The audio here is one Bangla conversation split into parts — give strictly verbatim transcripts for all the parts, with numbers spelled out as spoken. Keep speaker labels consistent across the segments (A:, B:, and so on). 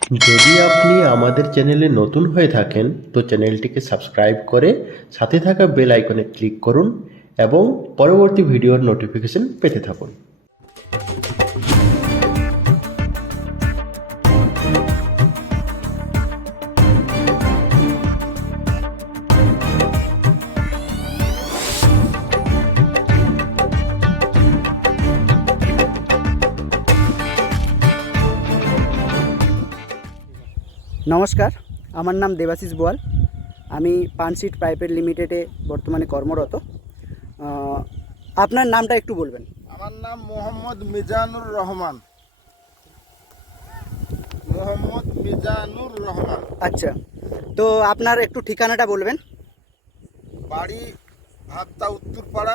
A: যদি আপনি আমাদের চ্যানেলে নতুন হয়ে থাকেন তো চ্যানেলটিকে সাবস্ক্রাইব করে সাথে থাকা বেল আইকনে ক্লিক করুন এবং পরবর্তী ভিডিওর নোটিফিকেশন পেতে থাকুন।
B: নমস্কার, আমার নাম দেবাশিস বোয়াল। আমি পানশিট প্রাইভেট লিমিটেডে বর্তমানে কর্মরত। আহ, আপনার নামটা একটু বলবেন।
C: আমার নাম মোহাম্মদ মিজানুর রহমান। মোহাম্মদ মিজানুর রহমান।
B: আচ্ছা, তো আপনার একটু ঠিকানাটা বলবেন।
C: বাড়ি হাত্তা উত্তরপাড়া,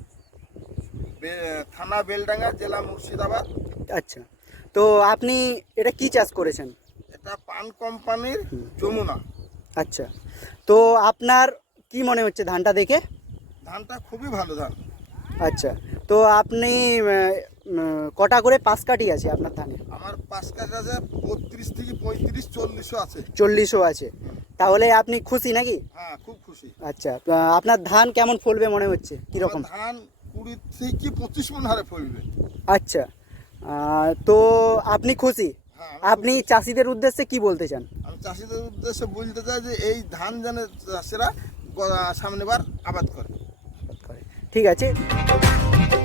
C: বে- থানা বেলডাঙ্গা, জেলা মুর্শিদাবাদ।
B: আচ্ছা, তো আপনি এটা কি চাষ করেছেন?
C: এটা পান কোম্পানির যমুনা।
B: আচ্ছা, তো আপনার কি মনে হচ্ছে ধানটা দেখে?
C: ধানটা খুবই ভালো ধান।
B: আচ্ছা, তো আপনি আহ, উম, কটা করে পাঁচ কাঠি আছে আপনার ধানে?
C: আমার পাঁচ কাজ আছে বত্রিশ থেকে পঁয়ত্রিশ চল্লিশও আছে।
B: চল্লিশও আছে, তাহলে আপনি খুশি নাকি?
C: হ্যাঁ, খুব খুশি।
B: আচ্ছা, তো আপনার ধান কেমন ফলবে মনে হচ্ছে, কীরকম?
C: আমার ধান কুড়ি থেকে পঁচিশ মন হারে ফলবে।
B: আচ্ছা, আহ, তো আপনি খুশি?
C: হ্যাঁ, আমি
B: আপনি চাষিদের উদ্দেশ্যে কি বলতে চান?
C: আমি চাষিদের উদ্দেশ্যে বলতে চাই যে এই ধান যেন চাষিরা গ- সামনেবার আবাদ করে।
B: ঠিক আছে।